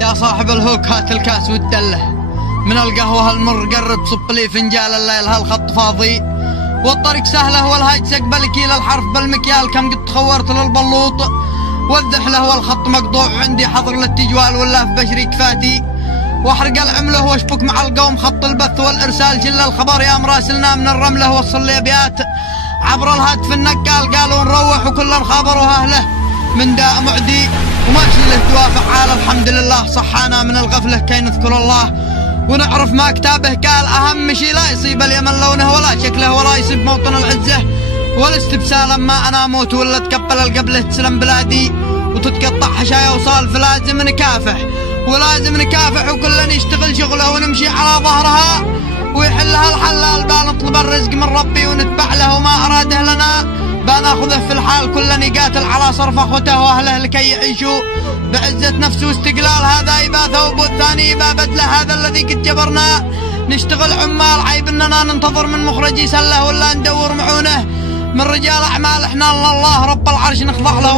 يا صاحب الهوك هات الكاس والدله، من القهوة المر قرب صب لي فنجال الليل هالخط فاضي، والطريق سهلة والهاج سقبلك إلى الحرف بالمكيال كم قد تخورت للبلوط، والذحلة والخط مقطوع عندي حضر للتجوال ولا في بشري كفاتي، واحرق العمله واشبك مع القوم خط البث والارسال جل الخبر يا مراسلنا من الرمله وصل لي ابيات عبر الهاتف النقال قالوا نروح وكل خبروا اهله من داء معدي وما له دواء فعال الحمد لله صحانا من الغفله كي نذكر الله ونعرف ما كتابه قال اهم شي لا يصيب اليمن لونه ولا شكله ولا يصيب موطن العزه ولا استبسال اما انا اموت ولا تقبل القبله تسلم بلادي وتتقطع حشايا وصال فلازم نكافح ولازم نكافح وكلنا يشتغل شغله ونمشي على ظهرها ويحلها الحلال بنطلب الرزق من ربي ونتبع له وما أراده لنا بناخذه في الحال كلنا يقاتل على صرف أخوته وأهله لكي يعيشوا بعزة نفسه واستقلال هذا يبا ثوب والثاني يبا بدله هذا الذي قد جبرنا نشتغل عمال عيب اننا ننتظر من مخرج يسله ولا ندور معونه من رجال أعمال احنا الله رب العرش نخضع له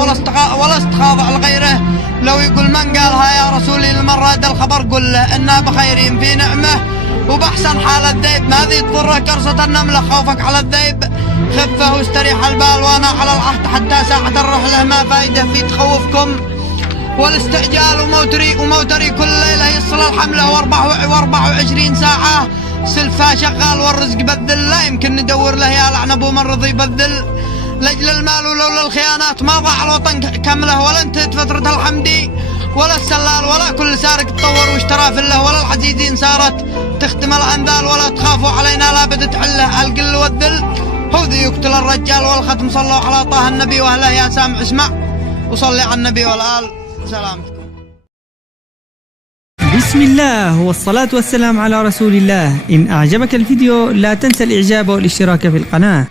ولا استخاضع لغيره لو يقول من قالها يا رسولي المرة دا الخبر قل له إنا بخير في نعمة وبحسن حال الذيب ما ذي تضره كرسة النملة خوفك على الذيب خفه واستريح البال وانا على العهد حتى ساعة الرحلة ما فايدة في تخوفكم والاستعجال وموتري كل ليلة يصل الحملة 24 ساعة سلفها شغال والرزق بذل لا يمكن ندور له يا لعن ابو من رضي بذل لاجل المال ولولا الخيانات ما ضاع الوطن كامله ولا انتهت فترة الحمدي ولا السلال ولا كل سارق تطور واشترى في الله ولا العزيزين صارت تختم الانذال ولا تخافوا علينا لا بدت حله القل والذل هو ذي يقتل الرجال والختم صلوا على طه النبي واهله يا سامع اسمع وصلي على النبي والآل سلامتكم. بسم الله والصلاة والسلام على رسول الله. إن أعجبك الفيديو لا تنسى الإعجاب والاشتراك في القناة.